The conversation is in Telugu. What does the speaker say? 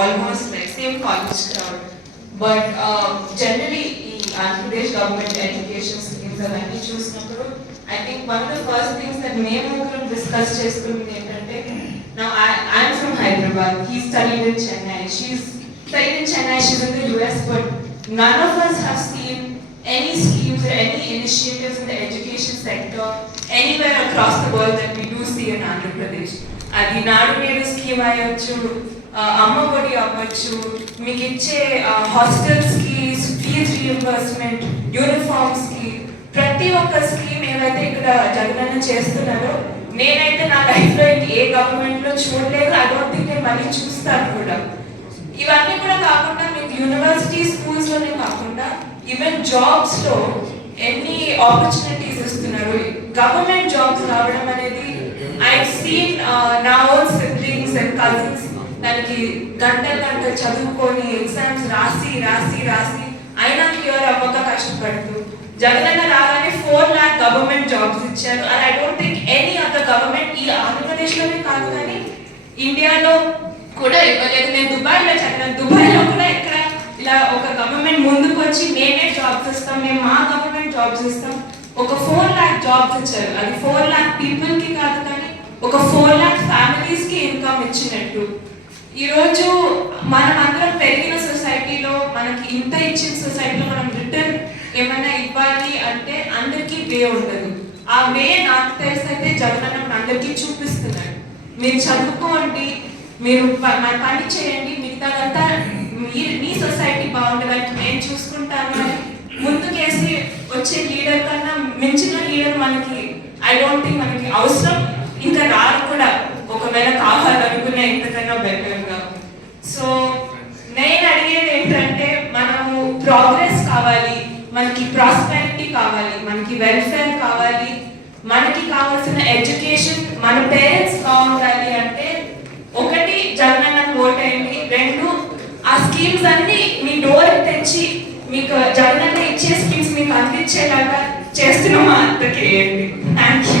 almost like same college crowd. But generally, in Andhra Pradesh government education schemes అవన్నీ చూసినప్పుడు I think one of the first things that మేము ముగ్గురం discuss చేసుకున్నది ఏంటంటే, now I'm from Hyderabad, he studied in Chennai, she's studied in Chennai, she's in the US, but none of us have seen any schemes or any initiatives in the education sector anywhere across the world that we do see in Andhra Pradesh. అది నాడు నేడు స్కీమ్ అయ్యొచ్చు, అమ్మ ఒడి అవ్వచ్చు, మీకు ఇచ్చే హాస్టల్స్కి ఫీజ్ రీఎంబర్స్మెంట్, యూనిఫామ్స్కి, ప్రతి ఒక్క స్కీమ్ ఏవైతే ఇక్కడ జగనన్న చేస్తున్నారో నేనైతే నా లైఫ్లో ఏ గవర్నమెంట్లో చూడలేదు. ఐ డోంట్ థింక్ నేను మళ్ళీ చూస్తాను కూడా. ఇవన్నీ కూడా కాకుండా మీకు యూనివర్సిటీ స్కూల్స్లోనే కాకుండా ఈవెన్ జాబ్స్లో ఎన్ని ఆపర్చునిటీస్ ఇస్తున్నారు. గవర్నమెంట్ జాబ్స్ రావడం అనేది I've seen నా ఓన్ సిబ్లింగ్స్ అండ్ కజిన్స్ దానికి గంటలు చదువుకొని ఎగ్జామ్స్ రాసి అయినా క్లియర్ అవ్వక కష్టపడుతూ జగనన్న రాగానే 4 lakh గవర్నమెంట్ జాబ్స్ ఇచ్చారు. And I don't think any other government ఈ ఆంధ్రప్రదేశ్లోనే కాదు కానీ ఇండియాలో కూడా ఇవ్వలేదు. నేను దుబాయ్లో చదివాను, దుబాయ్లో కూడా ఇక్కడ ఇలా ఒక గవర్నమెంట్ ముందుకు వచ్చి మేమే జాబ్స్ ఇస్తాం, మేము మా గవర్నమెంట్ జాబ్స్ ఇస్తాం, ఒక 4 lakh జాబ్స్ ఇచ్చారు. అది 4 lakh పీపుల్కి కాదు కానీ ఒక 4 lakh ఫ్యామిలీస్కి ఇన్కమ్ ఇచ్చినట్టు. ఈరోజు మనం అందరం పెరిగిన సొసైటీలో మనకి ఇంత ఇచ్చిన సొసైటీలో మనం రిటర్న్ ఏమైనా ఇవ్వాలి అంటే అందరికీ వే ఉండదు. ఆ వే నాకు తెలిసి అయితే జగనన్న అందరికీ చూపిస్తున్నాడు. మీరు చదువుకోండి, మీరు పని చేయండి, మిగతాదంతా మీ సొసైటీ బాగుండడానికి నేను చూసుకుంటాను అని ముందుకేసి వచ్చే లీడర్ కన్నా మించిన లీడర్ మనకి ఐ డోంట్ థింక్ మనకి అవసరం, ఇంకా రారు కూడా ఒకవేళ కావాలనుకునే ఇంతకన్నా బెటర్గా. సో నేను అడిగేది ఏంటంటే మనము ప్రోగ్రెస్ కావాలి, మనకి ప్రాస్పెరిటీ కావాలి, మనకి వెల్ఫేర్ కావాలి, మనకి కావాల్సిన ఎడ్యుకేషన్, మన పేరెంట్స్ బాగుండాలి అంటే ఒకటి జగనన్నకు ఓట్ అయ్యండి, 2 ఆ స్కీమ్స్ అన్ని మీ డోర్ తెచ్చి మీకు జగనన్న ఇచ్చే స్కీమ్స్ మీకు అందించేలాగా చేస్తున్నామా అంతకేయండి. Thank you.